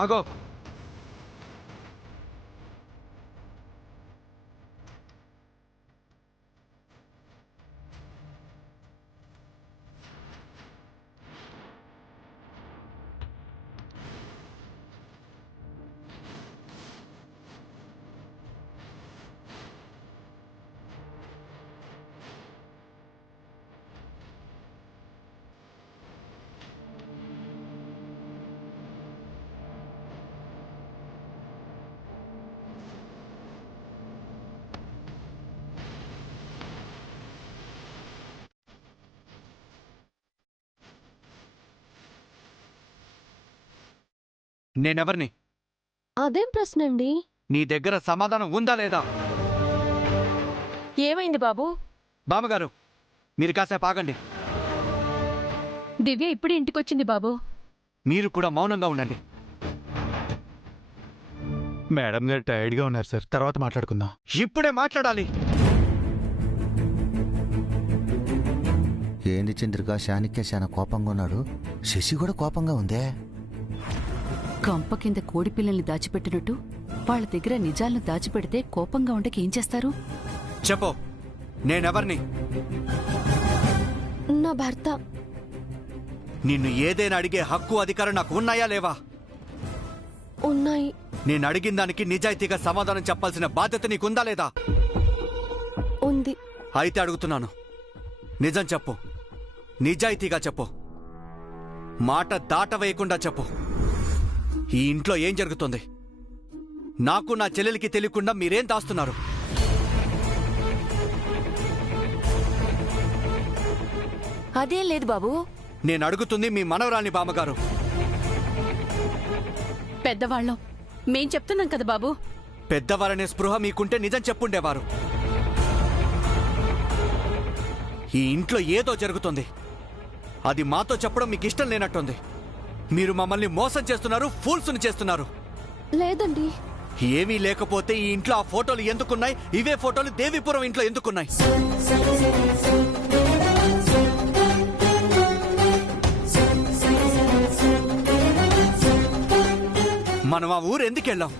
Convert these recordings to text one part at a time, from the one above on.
ఆగో. నేనెవర్ని? అదేం ప్రశ్న అండి? నీ దగ్గర సమాధానం ఉందా లేదా? ఏమైంది బాబు? బామ్మగారు, మీరు కాసేపు ఆగండి. దివ్య ఇప్పుడు ఇంటికొచ్చింది బాబు. మీరు కూడా మౌనంగా ఉండండి. మేడం గారు టైర్డ్గా ఉన్నారు సార్, తర్వాత మాట్లాడుకుందాం. ఇప్పుడే మాట్లాడాలి. ఏంది చంద్రిక, శానిక్య శాన కోపంగా ఉన్నాడు. శశి కూడా కోపంగా ఉందే. కంప కింద కోడిపిల్లల్ని దాచిపెట్టినట్టు వాళ్ళ దగ్గర నిజాలను దాచిపెడితే కోపంగా ఉండక ఏం చేస్తారు? చెప్పు, నేనెవర్ని? నా భర్త. నిన్ను ఏదైనా అడిగే హక్కు అధికారం నాకు ఉన్నాయా లేవా? ఉన్నాయి. నేను అడిగిన దానికి నిజాయితీగా సమాధానం చెప్పాల్సిన బాధ్యత నీకుందా లేదా? ఉంది. అయితే అడుగుతున్నాను, నిజం చెప్పు. నిజాయితీగా చెప్పు. మాట దాట వేయకుండా చెప్పు. ఈ ఇంట్లో ఏం జరుగుతుంది? నాకు నా చెల్లెలికి తెలియకుండా మీరేం దాస్తున్నారు? అదేం లేదు బాబు. నేను అడుగుతుంది మీ మనవరాల్ని బామ్మగారు. పెద్దవాళ్ళం మేం చెప్తున్నాం కదా బాబు. పెద్దవారనే స్పృహ మీకుంటే నిజం చెప్పుండేవారు. ఈ ఇంట్లో ఏదో జరుగుతుంది. అది మాతో చెప్పడం మీకు ఇష్టం లేనట్టుంది. మీరు మమ్మల్ని మోసం చేస్తున్నారు, ఫూల్స్ని చేస్తున్నారు. లేదండి. ఏమీ లేకపోతే ఈ ఇంట్లో ఆ ఫోటోలు ఎందుకున్నాయి? ఇవే ఫోటోలు దేవీపురం ఇంట్లో ఎందుకున్నాయి? మనం ఆ ఊరు ఎందుకెళ్ళాం?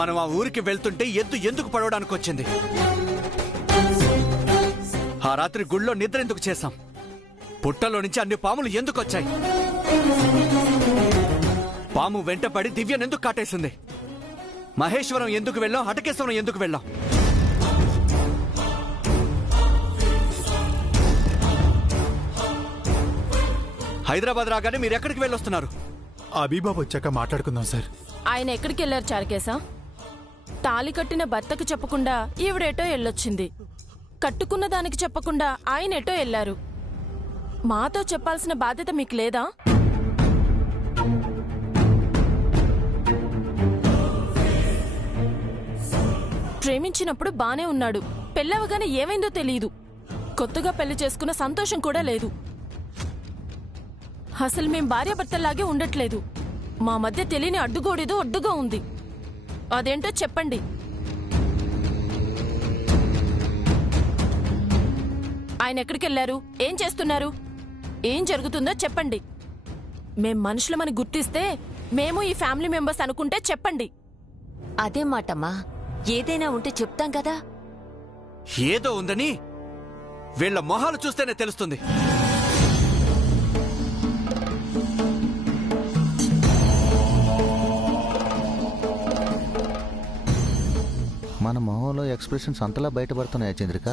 మనం ఆ ఊరికి వెళ్తుంటే ఎద్దు ఎందుకు పడవడానికి వచ్చింది? ఆ రాత్రి గుళ్ళో నిద్ర ఎందుకు చేశాం? పుట్టలో నుంచి అన్ని పాములు ఎందుకు వచ్చాయి? పాము వెంటపడి దివ్యను ఎందుకు కాటేసింది? మహేశ్వరం ఎందుకు వెళ్ళాం? హటకేశ్వరం ఎందుకు వెళ్ళాం? హైదరాబాద్ రాగానే మీరు ఎక్కడికి వెళ్ళొస్తున్నారు? అబీబాబు వచ్చాక మాట్లాడుకుందాం సార్. ఆయన ఎక్కడికి వెళ్ళారు చారుకేశా? తాలి కట్టిన భర్తకు చెప్పకుండా ఈవిడేటో వెళ్ళొచ్చింది. కట్టుకున్న దానికి చెప్పకుండా ఆయనేటో వెళ్ళారు. మాతో చెప్పాల్సిన బాధ్యత మీకు లేదా? ప్రేమించినప్పుడు బానే ఉన్నాడు. పెళ్ళవగానే ఏమైందో తెలియదు. కొత్తగా పెళ్లి చేసుకున్న సంతోషం కూడా లేదు. అసలు మేం భార్యాభర్తల్లాగే ఉండట్లేదు. మా మధ్య తెలియని అడ్డుగోడేదో అడ్డుగా ఉంది. అదేంటో చెప్పండి. ఆయన ఎక్కడికెళ్లారు? ఏం చేస్తున్నారు? ఏం జరుగుతుందో చెప్పండి. మేం మనుషులమని గుర్తిస్తే మేము ఈ ఫ్యామిలీ మెంబర్స్ అనుకుంటే చెప్పండి. అదే మాటమ్మా, ఏదైనా ఉంటే చెప్తాం కదా. ఏదో ఉందని వీళ్ల మొహాలు చూస్తేనే తెలుస్తుంది. మన మొహంలో ఎక్స్ప్రెషన్స్ అంతలా బయటపడుతున్నాయా చంద్రిక?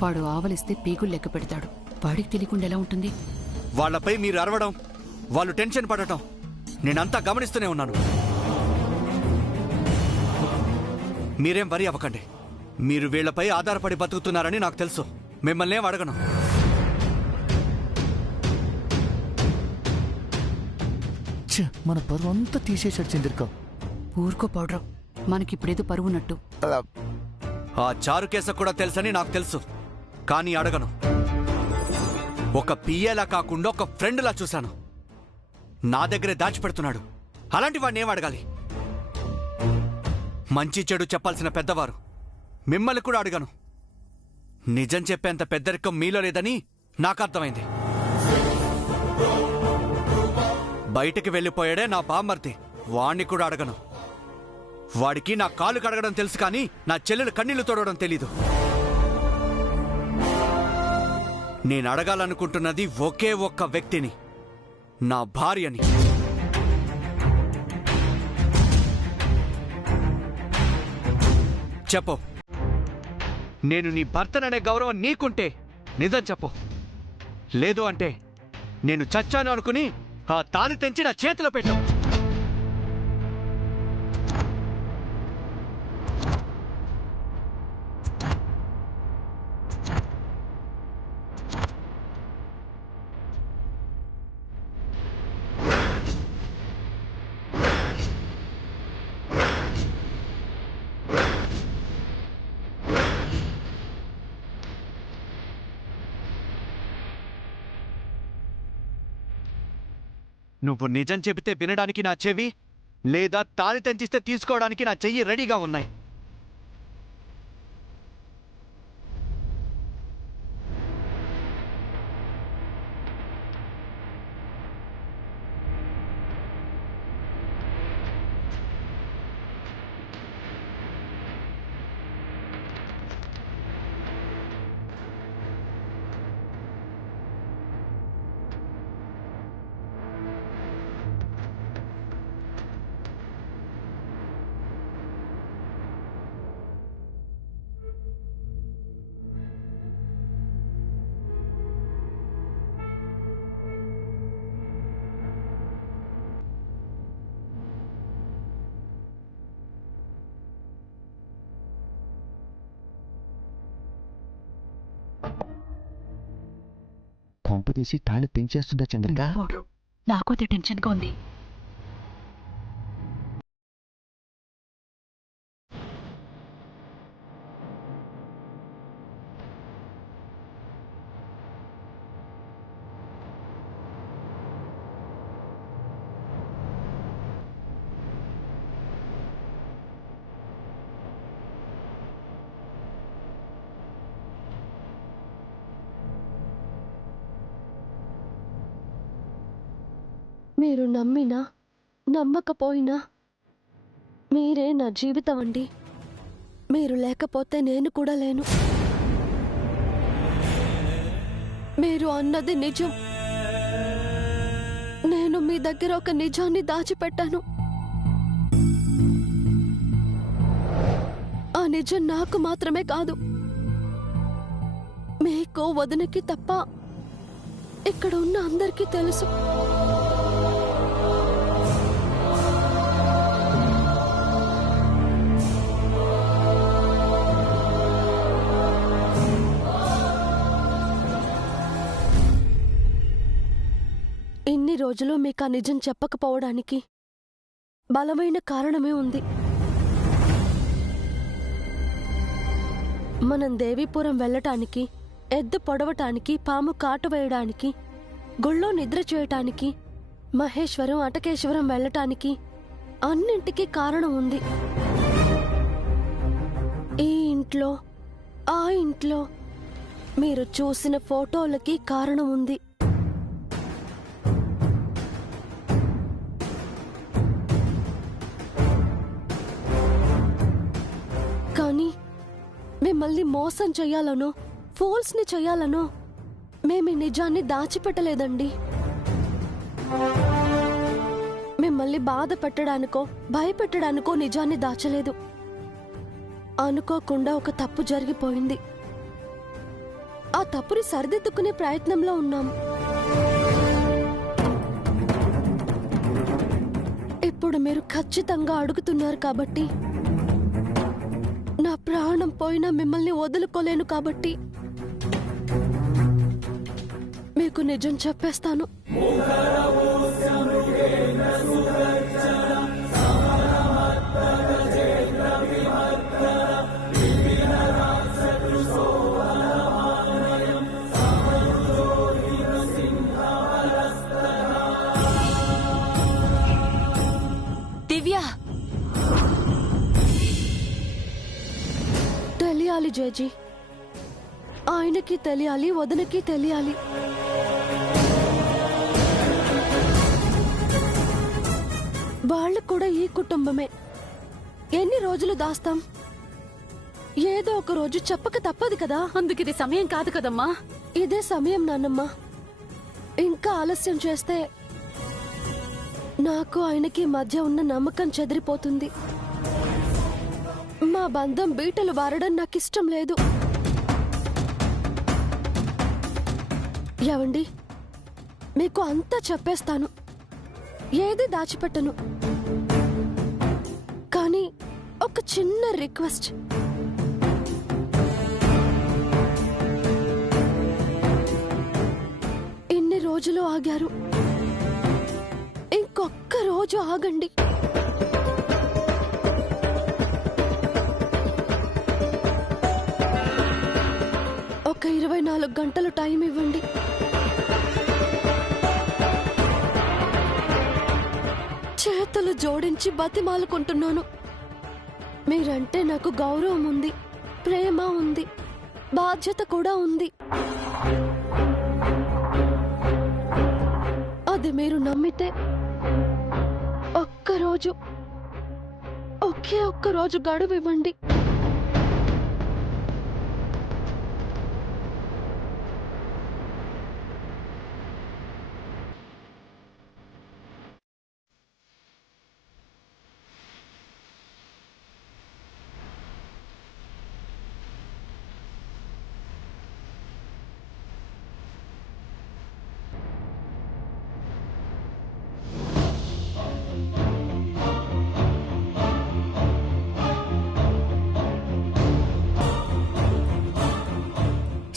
వాడు ఆవలిస్తే పీగులు లెక్క పెడతాడు. వాడికి తెలియకుండా ఎలా ఉంటుంది? వాళ్లపై మీరు అరవడం, వాళ్ళు టెన్షన్ పడటం నేనంతా గమనిస్తూనే ఉన్నాను. మీరేం వరి అవ్వకండి. మీరు వీళ్లపై ఆధారపడి బతుకుతున్నారని నాకు తెలుసు. మిమ్మల్ని ఏం అడగను. మన పరువు అంతా తీసేశాడు చంద్రిక. ఊరుకో పౌడర్, మనకిప్పుడేదో పరువున్నట్టు. ఆ చారుకేశ కూడా తెలుసని నాకు తెలుసు, కానీ అడగను. ఒక పిఏలా కాకుండా ఒక ఫ్రెండ్లా చూశాను. నా దగ్గరే దాచిపెడుతున్నాడు. అలాంటి వాడిని ఏం అడగాలి? మంచి చెడు చెప్పాల్సిన పెద్దవారు. మిమ్మల్ని కూడా అడగను. నిజం చెప్పేంత పెద్దరికం మీలో లేదని నాకు అర్థమైంది. బయటికి వెళ్ళిపోయాడే నా బామ్మర్ది. వాణ్ణి కూడా అడగను. వాడికి నా కాలు కడగడం తెలుసు కానీ నా చెల్లెలు కన్నీళ్లు తోడడం తెలీదు. నేను అడగాలనుకుంటున్నది ఒకే ఒక్క వ్యక్తిని, నా భార్యని. చెప్పు, నేను నీ భర్తననే గౌరవం నీకుంటే నిజం చెప్పు. లేదు అంటే నేను చచ్చాను అనుకుని ఆ తాళి తెంచి నా చేతిలో పెట్టు. నువ్వు నిజం చెబితే వినడానికి నా చెవి, లేదా తాళి తెంచిస్తే తీసుకోవడానికి నా చెయ్యి రెడీగా ఉన్నాయి. కొంప తీసి తాళి పెంచేస్తుందా చంద్రిక? నాకు అదే టెన్షన్గా ఉంది. మీరు నమ్మినా నమ్మకపోయినా మీరే నా జీవితం అండి. మీరు లేకపోతే నేను కూడా లేను. మీరు అన్నది నిజం. నేను మీ దగ్గర ఒక నిజాన్ని దాచిపెట్టాను. ఆ నిజం నాకు మాత్రమే కాదు, మీకు, వదినకి తప్ప ఇక్కడ ఉన్న అందరికీ తెలుసు. ఇన్ని రోజులు మీకు ఆ నిజం చెప్పకపోవడానికి బలమైన కారణమే ఉంది. మనం దేవీపురం వెళ్ళటానికి, ఎద్దు పొడవటానికి, పాము కాటు వేయడానికి, గుళ్ళో నిద్ర చేయటానికి, మహేశ్వరం అటకేశ్వరం వెళ్ళటానికి అన్నింటికీ కారణం ఉంది. ఈ ఇంట్లో, ఆ ఇంట్లో మీరు చూసిన ఫోటోలకి కారణం ఉంది. కానీ మిమ్మల్ని మోసం చెయ్యాలనో, ఫూల్స్ని చెయ్యాలనో మేమీ నిజాన్ని దాచిపెట్టలేదండి. మిమ్మల్ని బాధ పెట్టడానికో, భయపెట్టడానికో నిజాన్ని దాచలేదు. అనుకోకుండా ఒక తప్పు జరిగిపోయింది. ఆ తప్పుని సరిదిద్దుకునే ప్రయత్నంలో ఉన్నాం. ఇప్పుడు మీరు ఖచ్చితంగా అడుగుతున్నారు కాబట్టి, నా ప్రాణం పోయినా మిమ్మల్ని వదులుకోలేను కాబట్టి మీకు నిజం చెప్పేస్తాను. దివ్య, తెలియాలి జేజీ. ఆయనకి తెలియాలి, వదనకి తెలియాలి. వాళ్ళు కూడా ఈ కుటుంబమే. ఎన్ని రోజులు దాస్తాం? ఏదో ఒక రోజు చెప్పక తప్పదు కదా. అందుకిది సమయం కాదు కదమ్మా. ఇదే సమయం నాన్నమ్మ. ఇంకా ఆలస్యం చేస్తే నాకు ఆయనకి మధ్య ఉన్న నమ్మకం చెదిరిపోతుంది. మా బంధం బీటలు బారడం నాకిష్టం లేదు. ఏవండి, మీకు అంతా చెప్పేస్తాను, ఏది దాచిపెట్టను. కానీ ఒక చిన్న రిక్వెస్ట్. ఇన్ని రోజులు ఆగారు, ఇంకొక్క రోజు ఆగండి. ఒక 24 గంటలు టైం ఇవ్వండి. చేతులు జోడించి బతిమాలుకుంటున్నాను. మీరంటే నాకు గౌరవం ఉంది, ప్రేమ ఉంది, బాధ్యత కూడా ఉంది. అది మీరు నమ్మితే ఒక్కరోజు, ఒకే ఒక్కరోజు గడువు ఇవ్వండి.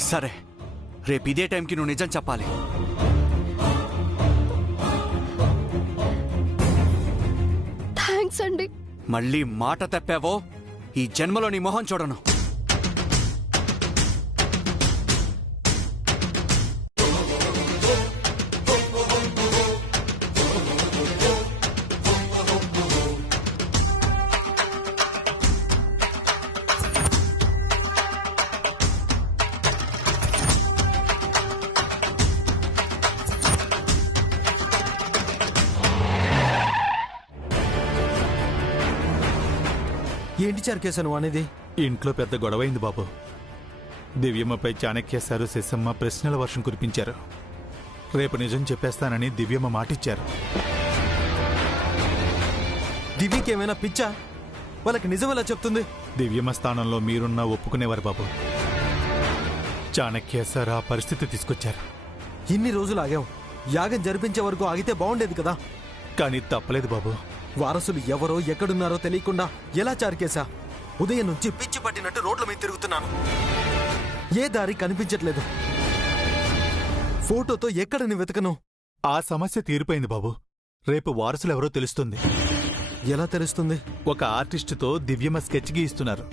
సరే, రేపు ఇదే టైంకి నువ్వు నిజం చెప్పాలి. థ్యాంక్స్ అండి. మళ్ళీ మాట తప్పావో ఈ జన్మలో నీ మొహం చూడను. ఏంటి చారుకేశ నువ్వు అనేది? ఇంట్లో పెద్ద గొడవైంది బాబు. దివ్యమ్మపై చాణక్య సారు శశమ్మ ప్రశ్నల వర్షం కురిపించారు. రేపు నిజం చెప్పేస్తానని దివ్యమ్మ మాటిచ్చారు. దివ్యకి ఏమైనా పిచ్చా? వాళ్ళకి నిజం ఎలా చెప్తుంది? దివ్యమ్మ స్థానంలో మీరున్నా ఒప్పుకునేవారు బాబు. చాణక్య సార్ ఆ పరిస్థితి తీసుకొచ్చారు. ఇన్ని రోజులు ఆగాం, యాగం జరిపించే వరకు ఆగితే బాగుండేది కదా. కానీ తప్పలేదు బాబు. వారసులు ఎవరో ఎక్కడున్నారో తెలియకుండా ఎలా చారుకేశా? ఉదయం నుంచి పిచ్చి పట్టినట్టు రోడ్ల మీద తిరుగుతున్నాను. ఏ దారి కనిపించట్లేదు. ఫోటోతో ఎక్కడని వెతకను. ఆ సమస్య తీరిపోయింది బాబు. రేపు వారసులెవరో తెలుస్తుంది. ఎలా తెలుస్తుంది? ఒక ఆర్టిస్టుతో దివ్యమ్మ స్కెచ్ గీయిస్తున్నారు.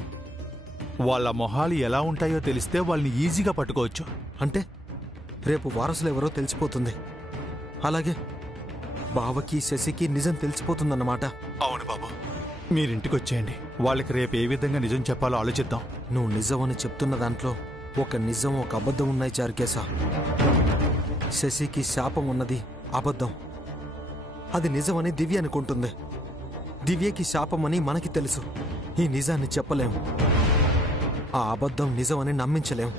వాళ్ళ మొహాలు ఎలా ఉంటాయో తెలిస్తే వాళ్ళని ఈజీగా పట్టుకోవచ్చు. అంటే రేపు వారసులు ఎవరో తెలిసిపోతుంది. అలాగే బావకి శశికి నిజం తెలిసిపోతుందన్నమాట. అవును బాబు. మీరింటికొచ్చేయండి. వాళ్ళకి రేపు ఏ విధంగా నిజం చెప్పాలో ఆలోచిద్దాం. నువ్వు నిజం అని చెప్తున్న దాంట్లో ఒక నిజం ఒక అబద్ధం ఉన్నాయి చారుకేశా. శశికి శాపం ఉన్నది అబద్ధం. అది నిజమని దివ్య అనుకుంటుంది. దివ్యకి శాపమని మనకి తెలుసు. ఈ నిజాన్ని చెప్పలేం. ఆ అబద్ధం నిజమని నమ్మించలేం.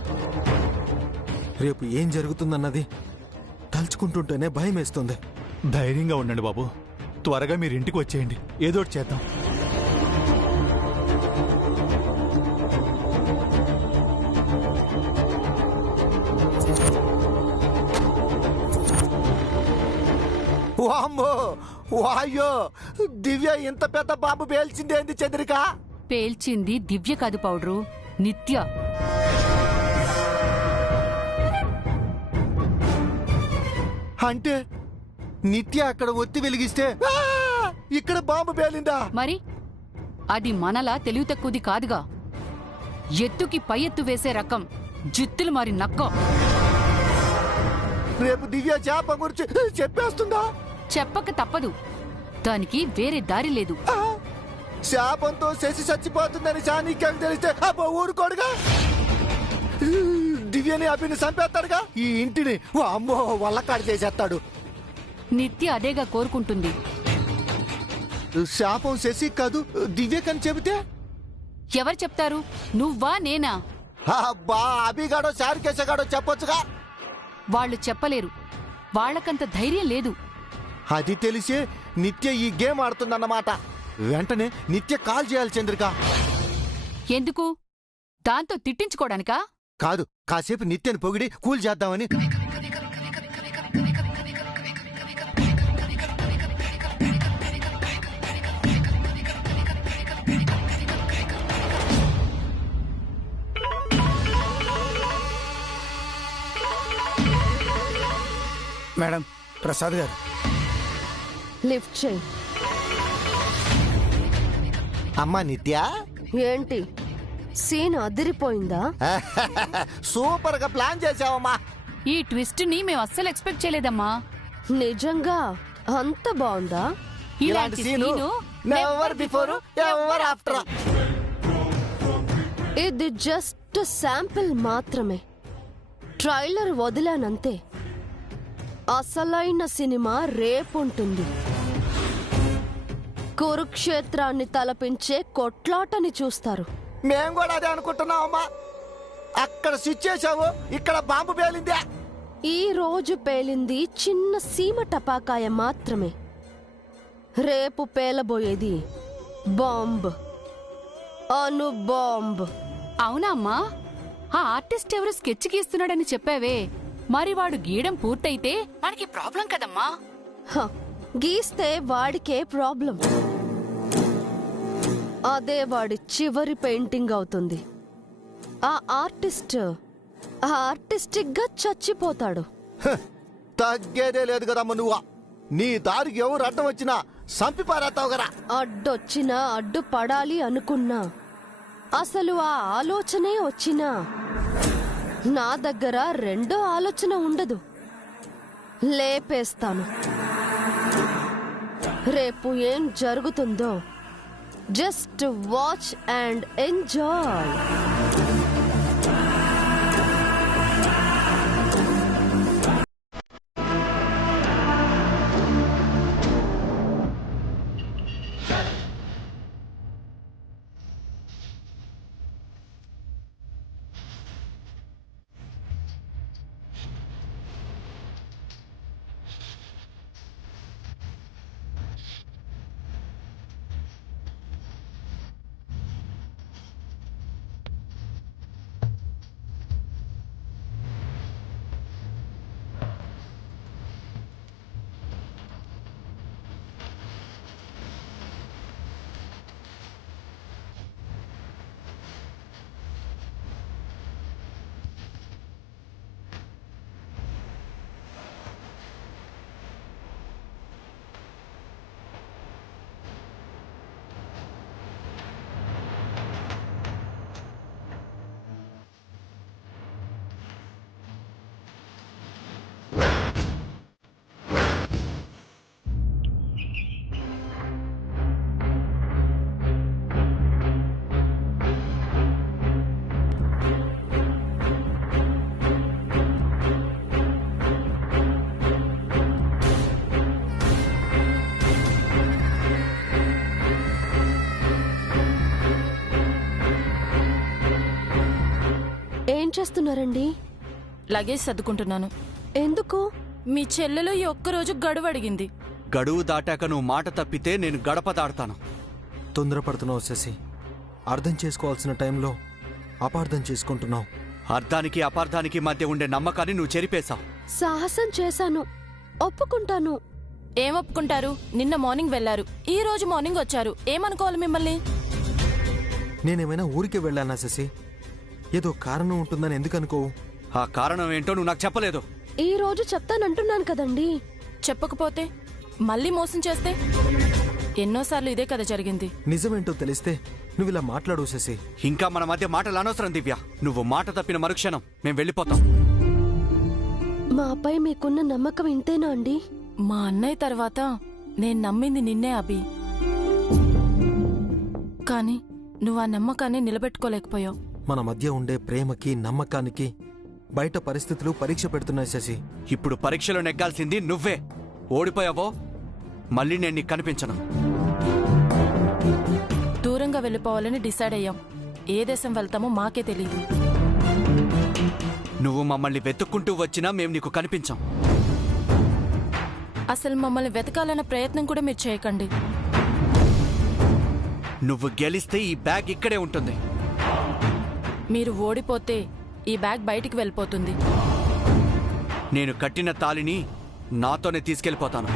రేపు ఏం జరుగుతుందన్నది తలుచుకుంటుంటేనే భయం వేస్తుంది. ధైర్యంగా ఉండండి బాబు. త్వరగా మీరింటికి వచ్చేయండి. ఏదోటి చేద్దాం. వామ్మో, వాయ్యో, దివ్య ఇంత పెద్ద బాంబు పేల్చిందేంది చంద్రిక? పేల్చింది దివ్య కాదు పౌడ్రు, నిత్య. అంటే నిత్య అక్కడ ఒత్తి వెలిగిస్తే ఇక్కడ బాంబు పేలిందా? మరి అది మనలా తెలివి తక్కువది కాదుగా. ఎత్తుకి పై ఎత్తు వేసే రకం. జిత్తులు మారి నక్క. రేపు దివ్య శాపం గురించి చెప్పేస్తుందా? చెప్పక తప్పదు. దానికి వేరే దారి లేదు. శాపంతో శశి చచ్చిపోతుందని చాణక్యం తెలిస్తే అబ్బో ఊరుకోడుగా. దివ్యని అభిని చంపేస్తాడుగా. ఈ ఇంటిని అమ్మో వల్లకాడు చేసేస్తాడు. నిత్య అదేగా కోరుకుంటుంది. శాపం శశి కాదు దివ్యకని చెబితే ఎవరు చెప్తారు, నువ్వా నేనా? అబ్బా అభిగాడో శారికేశగాడో చెప్పొచ్చుగా. వాళ్ళు చెప్పలేరు, వాళ్ళకంత ధైర్యం లేదు. అది తెలిసే నిత్య ఈ గేమ్ ఆడుతుందన్నమాట. వెంటనే నిత్య కాల్ చేయాలి చంద్రిక. ఎందుకు? దాంతో తిట్టించుకోవడానికా? కాదు, కాసేపు నిత్యని పొగిడి కూల్ చేద్దామని. మేడం, ప్రసాద్ గారు. లిఫ్ట్ చేయి. అమ్మా నిత్య, ఏంటి సీన్ అదిరిపోయిందా? సూపర్ గా ప్లాన్ చేసావమ్మా. ఈ ట్విస్ట్ ని మేము అస్సలు ఎక్స్పెక్ట్ చేయలేదమ్మా. నిజంగా అంత బాగుందా? ఇలాంటి scene never before ever after. ఇది జస్ట్ శాంపిల్ మాత్రమే. ట్రైలర్ వదిలానంతే. అసలైన సినిమా రేపుంటుంది. కురుక్షేత్రాన్ని తలపించే కొట్లాటని చూస్తారు. మేం కూడా అదే అనుకుంటున్నామమ్మా. అక్కడ స్విచ్ చేసావు, ఇక్కడ బాంబు పేలిందే. ఈ రోజు పేలింది చిన్న సీమ టపాకాయ మాత్రమే. రేపు పేలబోయేది బాంబ్, అణు బాంబ్. అవునా అమ్మా? ఆ ఆర్టిస్ట్ ఎవరు స్కెచ్ గీస్తున్నాడని చెప్పావే, మరి వాడు గీయడం పూర్తయితే మనకి ప్రాబ్లం కదమ్మా. హ, గీస్తే వాడికే ప్రాబ్లం. అదే వాడి చివరి పెయింటింగ్ అవుతుంది. ఆ ఆర్టిస్టిక్ గా చచ్చిపోతాడు. తగ్గేదే లేదు కదమ్మ నువ్వు. నీ దారికి ఎవరు అడ్డం వచ్చినా సంపి పారేస్తావు కదా. అడ్డొచ్చినా అడ్డు పడాలి అనుకున్నా, అసలు ఆ ఆలోచనే వచ్చినా నా దగ్గర రెండో ఆలోచన ఉండదు. లేపేస్తాను. రేపు ఏం జరుగుతుందో జస్ట్ వాచ్ అండ్ ఎంజాయ్. ఏం చేస్తున్నారండి? లగేజ్ సర్దుకుంటున్నాను. ఎందుకు? మీ చెల్లెలు ఈ ఒక్కరోజు గడువు అడిగింది. గడువు దాటాక నువ్వు మాట తప్పితే నేను గడప దాడతాను. తొందరపడుతున్నావు శశి. అర్థం చేసుకోవాల్సిన టైంలో అపార్థం చేసుకుంటున్నావు. అర్థానికి అపార్థానికి మధ్య ఉండే నమ్మకాన్ని నువ్వు చెరిపేశావు. సాహసం చేశాను, ఒప్పుకుంటాను. ఏం ఒప్పుకుంటారు? నిన్న మార్నింగ్ వెళ్లారు, ఈ రోజు మార్నింగ్ వచ్చారు. ఏమనుకోవాలి మిమ్మల్ని? నేనేమైనా ఊరికే వెళ్ళానా శశి? ఏదో కారణం ఉంటుందని ఎందుకు అనుకోవు? ఆ కారణం ఏంటో నువ్వు నాకు చెప్పలేదు. ఈ రోజు చెప్తానంటున్నాను కదండి. చెప్పకపోతే మళ్ళీ మోసం చేస్తే? ఎన్నోసార్లు ఇదే కదా జరిగింది. నిజమేంటో తెలిస్తే నువ్వు ఇలా మాట్లాడు శశి. ఇంకా మన మధ్య మాటలు అనవసరం దివ్య. నువ్వు మాట తప్పిన మరుక్షణం మేం వెళ్ళిపోతాం. మాపై మీకున్న నమ్మకం ఇంతేనా అండి? మా అన్నయ్య తర్వాత నేను నమ్మింది నిన్నే అభి. కానీ నువ్వు ఆ నమ్మకాన్ని నిలబెట్టుకోలేకపోయావు. మన మధ్య ఉండే ప్రేమకి నమ్మకానికి బయట పరిస్థితులు పరీక్ష పెడుతున్నాయి శశి. ఇప్పుడు పరీక్షలో నెగ్గాల్సింది నువ్వే. ఓడిపోయావో మళ్ళీ నేను నీకు కనిపించను. దూరంగా వెళ్ళిపోవాలని డిసైడ్ అయ్యాం. ఏ దేశం వెళ్తామో మాకే తెలియదు. నువ్వు మమ్మల్ని వెతుక్కుంటూ వచ్చినా మేము నీకు కనిపించాం. అసలు మమ్మల్ని వెతకాలన్న ప్రయత్నం కూడా మీరు చేయకండి. నువ్వు గెలిస్తే ఈ బ్యాగ్ ఇక్కడే ఉంటుంది. మీరు ఓడిపోతే ఈ బ్యాగ్ బయటికి వెళ్ళిపోతుంది. నేను కట్టిన తాళిని నాతోనే తీసుకెళ్ళిపోతాను.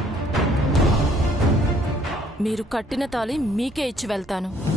మీరు కట్టిన తాళి మీకే ఇచ్చి వెళ్తాను.